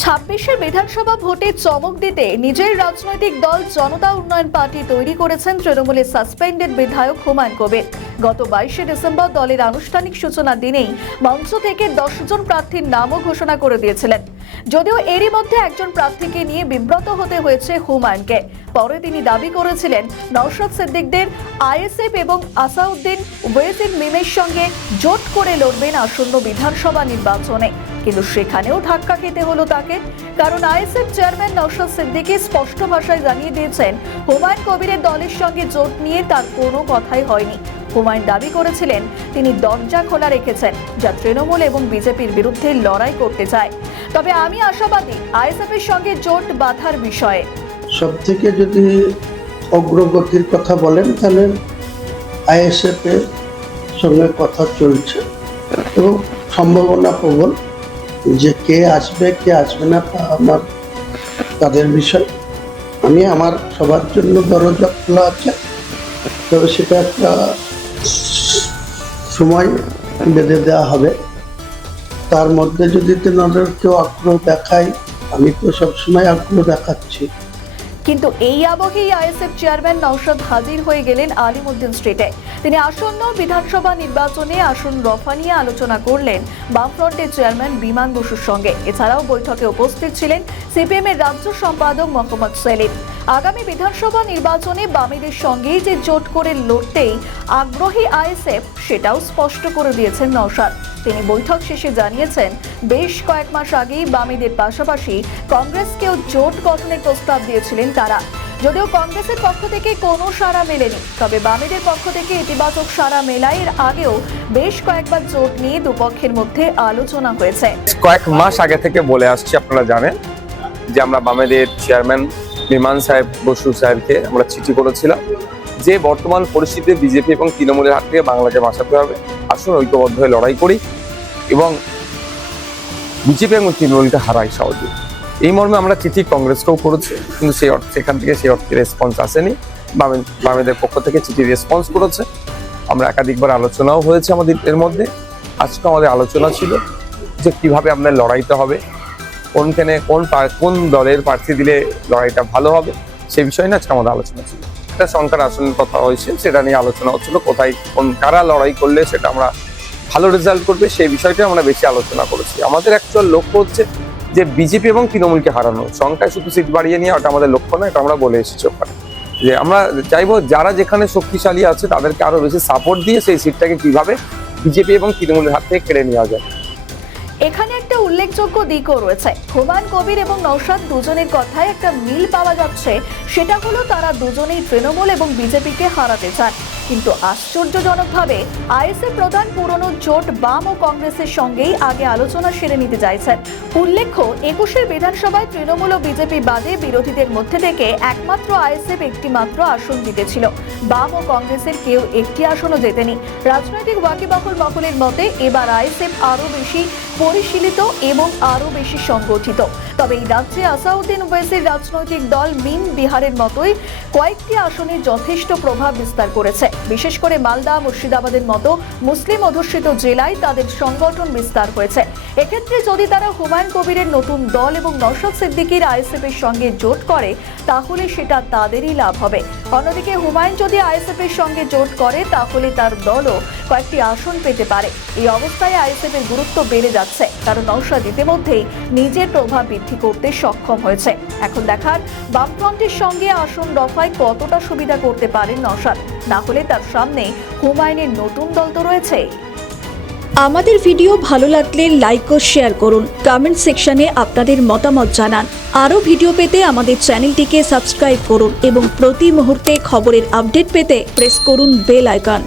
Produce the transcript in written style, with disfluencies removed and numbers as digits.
ছাব্বিশের বিধানসভা ভোটে চমক দিতে নিজের রাজনৈতিক দল জনতা উন্নয়ন পার্টি তৈরি করেছেন তৃণমূলের সাসপেন্ডেড বিধায়ক হুমায়ুন কবির। গত 22শে ডিসেম্বর দলের আনুষ্ঠানিক সূচনার দিনেই মঞ্চ থেকে 10 জন প্রার্থীর নামও ঘোষণা করে দিয়েছিলেন। যদিও এরই মধ্যে একজন প্রার্থীকে নিয়ে বিব্রত হতে হয়েছে হুমায়ুনকে। পরে তিনি দাবি করেছিলেন নওশাদ সিদ্দিকদের আইএসএফ এবং আসাউদ্দিন ওয়েজির মিমের সঙ্গে জোট করে লড়বেন আসন্ন বিধানসভা নির্বাচনে। কিন্তু সেখানেও ধাক্কা খেতে হলো তাকে, কারণ আইএসএফ চেয়ারম্যান নওশাদ সিদ্দিকী স্পষ্ট ভাষায় জানিয়ে দিয়েছেন হুমায়ুন কবিরের দলের সঙ্গে জোট নিয়ে তার কোনো কথাই হয়নি। হুমায়ুন দাবি করেছিলেন তিনি দরজা খোলা রেখেছেন, যা তৃণমূল এবং বিজেপির বিরুদ্ধে লড়াই করতে চায়। তবে আমি আশাবাদী আইএসএফ এর সঙ্গে জোট বাঁধার বিষয়ে। সব থেকে যদি অগ্রগতির কথা বলেন তাহলে আইএসএফ এর সঙ্গে কথা চলছে এবং সম্ভাবনা প্রবল যে কে আসবে কে আসবে না তা আমার তাদের বিষয়। আমি আমার সবার জন্য দরজা খোলা আছে, তবে সেটা একটা সময় বেঁধে দেওয়া হবে। তার মধ্যে যদি তেনাদের কেউ আগ্রহ দেখায়, আমি তো সবসময় আগ্রহ দেখাচ্ছি। কিন্তু এই আবহেই আইএসএফ চেয়ারম্যান নওশাদ হাজির হয়ে গেলেন আলিমুদ্দিন স্ট্রিটে। তিনি আসন্ন বিধানসভা নির্বাচনে আসন রফা নিয়ে আলোচনা করলেন বামফ্রন্টের চেয়ারম্যান বিমান বসুর সঙ্গে। এছাড়াও বৈঠকে উপস্থিত ছিলেন সিপিএম এর রাজ্য সম্পাদক মোহাম্মদ সেলিম। আগামী বিধানসভা নির্বাচনে বামেদের সঙ্গেই যে জোট করে লড়তেই আগ্রহী আইএসএফ, সেটাও স্পষ্ট করে দিয়েছেন নওশাদ। তিনি বৈঠক শেষে জানিয়েছেন বেশ কয়েক মাস আগেই বামেদের পাশাপাশি কংগ্রেসকেও জোট গঠনের প্রস্তাব দিয়েছিলেন তারা। যদিও কংগ্রেসের পক্ষ থেকে কোনো সাড়া মেলেনি, তবে বামেদের পক্ষ থেকে ইতিবাচক সাড়া মেলায় এর আগেও বেশ কয়েকবার জোট নিয়ে দুপক্ষের মধ্যে আলোচনা হয়েছে। কয়েক মাস আগে থেকে বলে আসছি, আপনারা জানেন যে আমরা বামেদের চেয়ারম্যান বিমান সাহেব বসু সাহেবকে আমরা চিঠি করেছিলাম যে বর্তমান পরিস্থিতিতে বিজেপি এবং তৃণমূলের হাত থেকে বাংলাকে বাঁচাতে হবে, আসুন ঐক্যবদ্ধ হয়ে লড়াই করি এবং বিজেপি এবং তৃণমূলকে হারাই সহজে। এই মর্মে আমরা চিঠি কংগ্রেসকেও করেছি, কিন্তু সেখান থেকে সেই অর্থে রেসপন্স আসেনি। বামেদের পক্ষ থেকে চিঠি রেসপন্স করেছে। আমরা একাধিকবার আলোচনাও হয়েছে আমাদের এর মধ্যে। আজকে আমাদের আলোচনা ছিল যে কিভাবে আপনার লড়াইটা হবে, কোন দলের প্রার্থী দিলে লড়াইটা ভালো হবে, সেই বিষয়ে না আজকে আমাদের আলোচনা ছিল। একটা সংখ্যার আসনের কথা হয়েছে, সেটা নিয়ে আলোচনা হচ্ছিল, কোথায় কারা লড়াই করলে সেটা আমরা ভালো রেজাল্ট করবে, সেই বিষয়টা আমরা বেশি আলোচনা করেছি। আমাদের অ্যাকচুয়াল লক্ষ্য হচ্ছে যে বিজেপি এবং তৃণমূলকে হারানো। সংখ্যায় শুধু সিট বাড়িয়ে নিয়ে ওটা আমাদের লক্ষ্য নয়, এটা আমরা বলে এসেছি ওখানে যে আমরা চাইবো যারা যেখানে শক্তিশালী আছে তাদেরকে আরো বেশি সাপোর্ট দিয়ে সেই সিটটাকে কিভাবে বিজেপি এবং তৃণমূলের হাত থেকে কেড়ে নেওয়া যায়। এখানে একটা উল্লেখযোগ্য দিকও রয়েছে। হুমায়ুন কবির এবং নওশাদ দুজনের কথায় একটা মিল পাওয়া যাচ্ছে, সেটা হলো তারা দুজনেই তৃণমূল এবং বিজেপিকে হারাতে চান। কিন্তু আশ্চর্যজনকভাবে আইএসএফ প্রধান পুরনো জোট বাম ও কংগ্রেসের সঙ্গেই আগে আলোচনা সেরে নিতে চাইছেন। উল্লেখ্য 21-এর বিধানসভায় তৃণমূল ও বিজেপি বাদে বিরোধীদের মধ্যে থেকে একমাত্র আইএসএফ একটি মাত্র আসন জিতেছিল। বাম ও কংগ্রেসের কেউ একটি আসনও জেতেনি। রাজনৈতিক ওয়াকিবহাল মহলের মতে এবার আইএসএফ আরো বেশি পরিশীলিত এবং আরো বেশি সংগঠিত। তবে এই রাজ্যে আসাউদ্দিন ওয়েজির রাজনৈতিক দল মিম বিহারের মতোই কয়েকটি আসনে যথেষ্ট প্রভাব বিস্তার করেছে। বিশেষ করে মালদা, মুর্শিদাবাদের মতো মুসলিম অধ্যুষিত জেলায় তাদের সংগঠন বিস্তার হয়েছে। এক্ষেত্রে যদি তারা হুমায়ুন কবিরের নতুন দল এবং নওশাদ সিদ্দিকীর আইএসএফ এর সঙ্গে জোট করে, তাহলে সেটা তাদেরই লাভ হবে। অন্যদিকে হুমায়ুন যদি আইএসএফ এর সঙ্গে জোট করে, তাহলে তার দলও কয়েকটি আসন পেতে পারে। এই অবস্থায় আইএসএফ এর গুরুত্ব বেড়ে যাচ্ছে, কারণ নওশাদ ইতিমধ্যেই নিজের প্রভাব বৃদ্ধি করতে সক্ষম হয়েছে। এখন দেখার বামফ্রন্টের সঙ্গে আসন রফায় কতটা সুবিধা করতে পারেন নওশাদ। না হলে তার সামনে হুমায়ুনের নতুন দল তো রয়েছে। আমাদের ভিডিও ভালো লাগলে লাইক ও শেয়ার করুন, কমেন্ট সেকশনে আপনাদের মতামত জানান। আরও ভিডিও পেতে আমাদের চ্যানেলটিকে সাবস্ক্রাইব করুন এবং প্রতি মুহূর্তে খবরের আপডেট পেতে প্রেস করুন বেল আইকন।